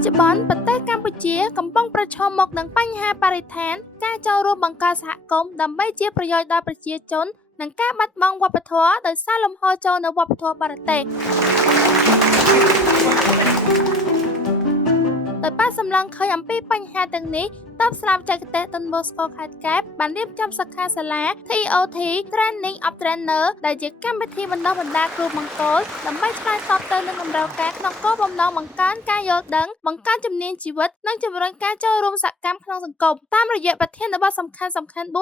ច្ចុប្បន្នប្រទេសកម្ពុជាកំពុងប្រឈមមុខនឹងបញ្ហាបរិស្ថានការចូលរួមបង្កើតសហគមន៍ដើម្បីជាប្រយោជន៍ដល់ប្រជាជននិងការបាត់បង់វប្បធម៌ដោយសារលំហូរចូលនូវវប្បធម៌បរទេសដោយបានសម្លឹងឃើញអំពីបញ្ហាទាំងនេះតបស្រាប់ចៅកទេសដុនបូស្កូខេត្តកែបបានរៀបចំសិក្ខាសាលា TOT Training of Trainer ដែលជាកម្មវិធីបណ្ដុះបណ្ដាលគ្រូបង្គោលដើម្បីឆ្លើយតបទៅនឹងតម្រូវការក្នុងគោលបំណងបង្កើនការយល់ដឹងបង្កើនជំនាញជីវិតនិងជំរុញការចូលរួមសកម្មក្នុងសង្គមតាមរយៈប្រធានបទសំខាន់ៗ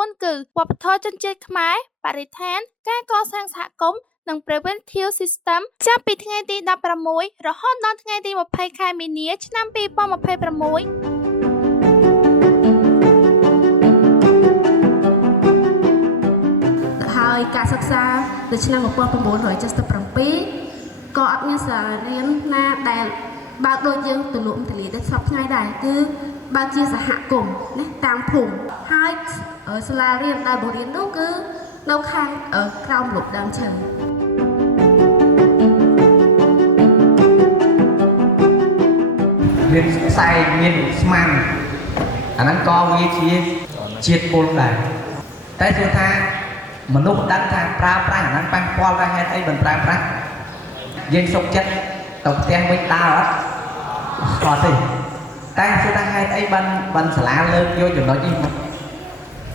4គឺវប្បធម៌ជនជាតិខ្មែរបរិស្ថានការកសាងសហគមន៍និង Preventive System ចាប់ពីថ្ងៃទី16រហូតដល់ថ្ងៃទី20ខែមីនាឆ្នាំ2026ហើយការសិក្សានៅឆ្នាំ1977ក៏អត់មានសាលារៀនណាដែលបើកដូចយើងទូលំទូលាយទៅសពថ្ងៃដែរគឺបើកជាសហគមន៍ណាតាមភូមិហើយសាលារៀនដែលបរៀននោះគឺនៅខាងក្រោមលប់ដើមឈើមានខ្សែមានស្មានអាហ្នឹងក៏វាជាជាតិពុលដែរតែគឺថាមនុស្សដឹងថាប្រើប្រាស់អាហ្នឹងប៉ះពាល់ដល់ហេតុអីមិនប្រើប្រាស់យើងសុខចិត្តទៅផ្ទះវិញដើរអត់ទេតែគឺថាហេតុអីបានសាលាលើកយកចំណុចនេះ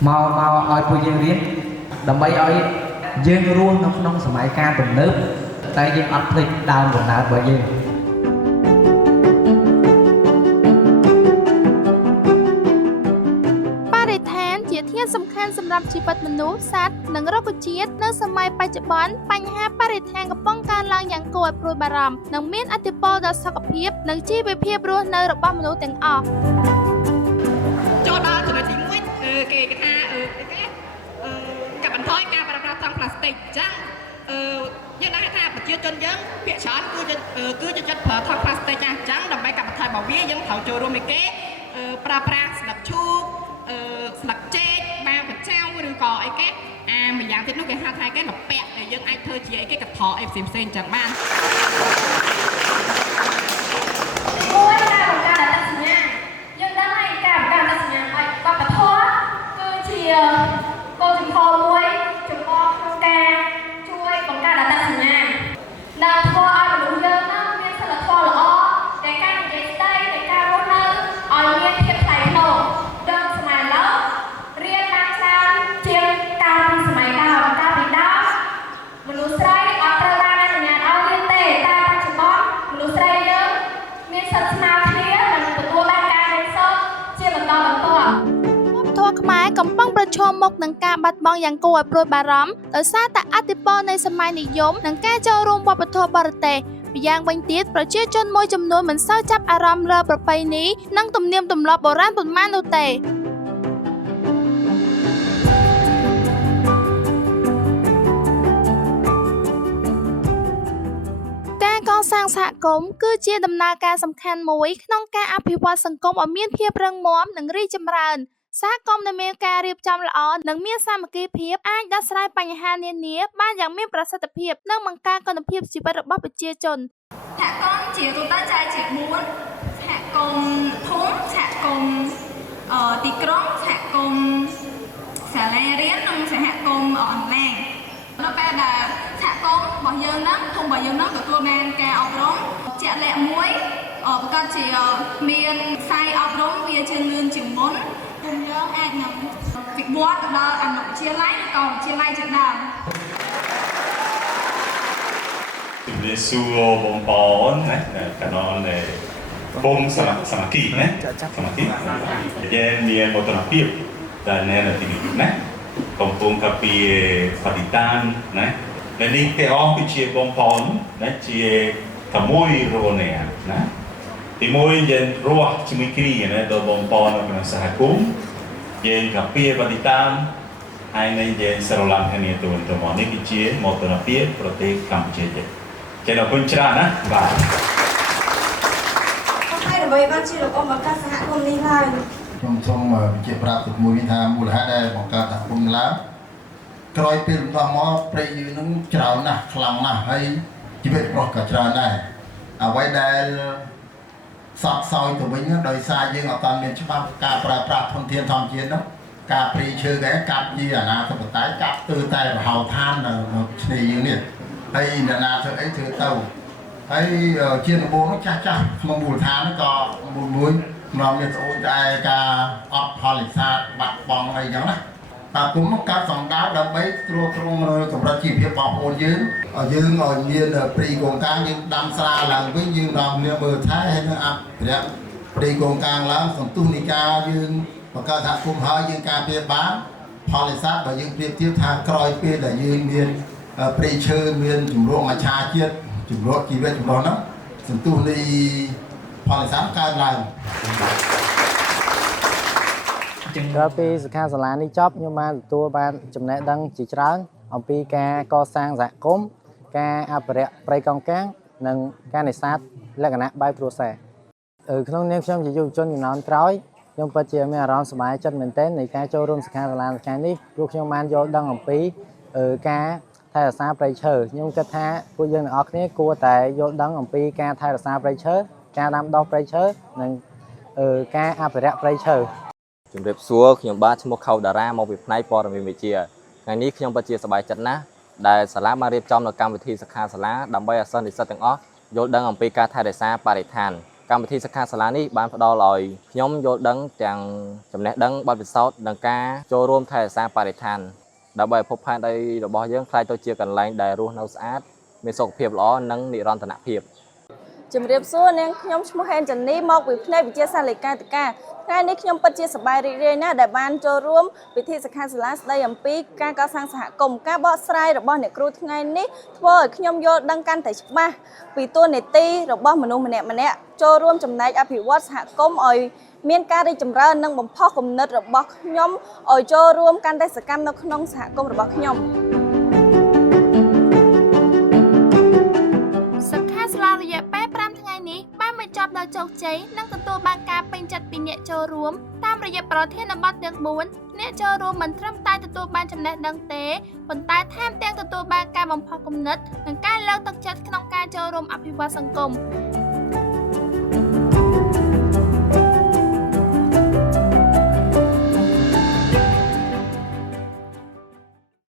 មកឲ្យពួកយើងរៀនដើម្បីឲ្យយើងរស់នៅក្នុងសម័យកាលទំនើបតែយើងអត់ភ្លេចដើមកំណើតរបស់យើងសំខាន់សម្រាប់ជីវិតមនុស្សសត្វនិងរុក្ខជាតិនៅសម័យបច្ចុប្បន្នបញ្ហាបរិស្ថានកំពុងកើនឡើងយ៉ាងគួរឲ្យព្រួយបារម្ភនិងមានឥទ្ធិពលដល់សុខភាពនិងជីវភាពរស់នៅរបស់មនុស្សទាំងអស់ចូលដល់ចំណុចទី1គេថាកាត់បន្ថយការប្រើប្រាស់ថង់ប្លាស្ទិកអញ្ចឹងយើងដឹងថាប្រជាជនយើងភាគច្រើនគឺជាចិត្តប្រើថង់ប្លាស្ទិកអញ្ចឹងដើម្បីកាត់បន្ថយរបស់វាយើងត្រូវចូលរួមឯគេប្រើប្រាស់ស្លឹកឈូកស្លឹកចេកបាវកញ្ចៅឬក៏អីគេម្យ៉ាងទៀតនោះគេហៅថាគេលពាក់ដែលយើងអាចធ្វើជាអីគេកថអីផ្សេងអញ្ចឹងបានមួយការបង្កើតអត្តសញ្ញាណយើងដឹងហើយការបង្កើតអត្តសញ្ញាណឲ្យវប្បធម៌គឺជាគោលជំហរមួយចម្បងក្នុងការជួយបង្កើតអត្តសញ្ញាណដែលធ្វើឲ្យមនុស្សយើងនឹងមានសីលធម៌ល្អដែលការនិយាយស្ដីដែលការរស់នៅឲ្យមានភាពថ្លៃថ្នូរដល់សម័យឡើយរៀនបានច្រើនជាងកាលពីសម័យដើមកាលពីដើមមនុស្សស្រីអត់ត្រូវបានអនុញ្ញាតឲ្យរៀនទេតែបច្ចុប្បន្នមនុស្សស្រីយើងមានសិទ្ធិស្មើគ្នានិងទទួលបានការរៀនសូត្រជាបន្តបន្ទាប់វប្បធម៌ខ្មែរកំពុងប្រឈមមុខនឹងការបាត់បង់យ៉ាងគួរឲ្យព្រួយបារម្ភដោយសារតែឥទ្ធិពលនៃសម័យនិយមនិងការចូលរួមវប្បធម៌បរទេសម្យ៉ាងវិញទៀតប្រជាជនមួយចំនួនមិនសូវចាប់អារម្មណ៍លើប្រពៃណីនិងទំនៀមទម្លាប់បុរាណប៉ុន្មាននោះទេការកសាងសហគមន៍គឺជាដំណើរការសំខាន់មួយក្នុងការអភិវឌ្ឍសង្គមឲ្យមានភាពរឹងមាំនិងរីកចម្រើនសហគមន៍ដែលមានការរៀបចំល្អនិងមានសាមគ្គីភាពអាចដោះស្រាយបញ្ហានានាបានយ៉ាងមានប្រសិទ្ធភាពនិងបង្កើនគុណភាពជីវិតរបស់ប្រជាជនសហគមន៍ជាទូទៅចែកជា4សហគមន៍ភូមិសហគមន៍ទីក្រុងសហគមន៍សាលារៀននិងសហគមន៍អនឡាញនៅពេលដែលសហគមន៍របស់យើងហ្នឹងភូមិរបស់យើងហ្នឹងទទួលបានការអប់រំជាក់លាក់មួយប្រកាសជាមានខ្សែអប់រំវាជាលឿនជាងមុនខ្ញុំយើងអាចនឹងវិវត្តទៅដល់អនុវិទ្យាល័យឬក៏វិទ្យាល័យជាដើមជំរាបសួរបងប្អូនណាកាលនៅភូមិសមាគីណាសមាគីយើងមានមោទនភាពដែលនៅទីនេះណាកំពុងកាពីបដិតានណាដែលនេះគេអស់គឺជាបងប្អូនណាជាតែមួយរស់នេះណាទីមួយយើងរស់ជាមួយគ្នាណាដល់បងប្អូននៅក្នុងសហគមន៍យើងកាពីបដិតានហើយនៅយើងស្រឡាញ់គ្នាទៅវិញទៅមកនេះគឺជាមោទនភាពប្រទេសកម្ពុជាយើងចេញដល់គុណច្រើនណាបាទហើយអ្វីបានជាលោកអមបង្កើតសហគមន៍នេះឡើងខ្ញុំសូមបញ្ជាក់ប្រាប់ទៅមួយថាមូលហេតុដែលបង្កើតសហគមន៍ឡើងក្រោយពេលរំដោះមកព្រៃយើងនឹងច្រើនណាស់ខ្លាំងណាស់ហើយជីវិតរបស់ក៏ច្រើនដែរអ្វីដែល សោកសោយទៅវិញដោយសារយើងអត់តាមមានច្បាប់ការប្រើប្រាស់ធនធានធម្មជាតិនោះការព្រីឈើគេកាប់ជាអាណាធិបតេយ្យកាប់ទៅតែរហោឋាននៅឆ្នេរយើងនេះហើយអ្នកណាធ្វើអីធ្វើទៅហើយជាដំបូងនោះចាស់ក្នុងមូលដ្ឋានក៏មួយនាំមានស្អួយតែការអត់ផលិតសាបាត់បង់អីចឹងណាតែគុំការសម្ដៅដើម្បីត្រួតត្រងកម្រិតជីវភាពបងប្អូនយើងឲ្យមានព្រីកងកាងយើងដាំស្រាឡើងវិញយើងនាំគ្នាមើលថែហើយនឹងអភិរក្សព្រីកងកាងឡើងសន្ទុះនៃការយើងបង្កើតសហគមន៍ហើយយើងការពារបានផលិតសាបើយើងប្រៀបធៀបថាក្រោយពេលដែលយើងមានព្រីឈើមានជំរងមច្ឆាជាតិជំរកជីវិតរបស់នោះសន្ទុះនៃផលិតសាកើនឡើង ក្រោយពីសិក្ខាសាលានេះចប់ខ្ញុំបានទទួលបានចំណេះដឹងជាច្រើនអំពីការកសាងសហគមន៍ការអភិរក្សព្រៃកោងកាងនិងការនេសាទលក្ខណៈបែបគ្រួសារក្នុងនាមខ្ញុំជាយុវជនជំនាន់ក្រោយខ្ញុំពិតជាមានអារម្មណ៍សប្បាយចិត្តមែនទែននៃការចូលរួមសិក្ខាសាលាថ្ងៃនេះព្រោះខ្ញុំបានយល់ដឹងអំពីការថែរក្សាព្រៃឈើខ្ញុំគិតថាពួកយើងទាំងអស់គ្នាគួរតែយល់ដឹងអំពីការថែរក្សាព្រៃឈើការដាំដុះព្រៃឈើនិងការអភិរក្សព្រៃឈើ ជំរាបសួរខ្ញុំបាទឈ្មោះខៅតារាមកពីផ្នែកព័ត៌មានវិទ្យាថ្ងៃនេះខ្ញុំពិតជាសប្បាយចិត្តណាស់ដែលសាលាបានរៀបចំនៅកម្មវិធីសិក្ខាសាលាដើម្បីឲ្យសិស្សនិស្សិតទាំងអស់យល់ដឹងអំពីការថែរក្សាបរិស្ថានកម្មវិធីសិក្ខាសាលានេះបានផ្ដល់ឲ្យខ្ញុំយល់ដឹងទាំងចំណេះដឹងបទពិសោធន៍និងការចូលរួមថែរក្សាបរិស្ថានដើម្បីឲ្យភពផែនដីរបស់យើងក្លាយទៅជាកន្លែងដែលរស់នៅស្អាតមានសុខភាពល្អនិងនិរន្តរភាព ជំរាបសួរនាងខ្ញុំឈ្មោះហេនចានីមកពីផ្នែកវិទ្យាសាស្ត្រលេខាធិការថ្ងៃនេះខ្ញុំពិតជាសប្បាយរីករាយណាស់ដែលបានចូលរួមពិធីសិក្ខាសាលាស្ដីអំពីការកសាងសហគមន៍ការបកស្រាយរបស់អ្នកគ្រូថ្ងៃនេះធ្វើឲ្យខ្ញុំយល់ដឹងកាន់តែច្បាស់ពីតួនាទីរបស់មនុស្សម្នាក់ចូលរួមចំណែកអភិវឌ្ឍសហគមន៍ឲ្យមានការរីកចម្រើននិងបំផុសគំនិតរបស់ខ្ញុំឲ្យចូលរួមកាន់តែសកម្មនៅក្នុងសហគមន៍របស់ខ្ញុំ រយៈពេល 5 ថ្ងៃនេះបានបញ្ចប់ដោយជោគជ័យនិងទទួលបានការពេញចិត្តពីអ្នកចូលរួមតាមរយៈប្រធានបទទាំង 4 អ្នកចូលរួមមិនត្រឹមតែទទួលបានចំណេះដឹងទេប៉ុន្តែថែមទាំងទទួលបានការបំផុសគំនិតនិងការលើកទឹកចិត្តក្នុងការចូលរួមអភិវឌ្ឍសង្គម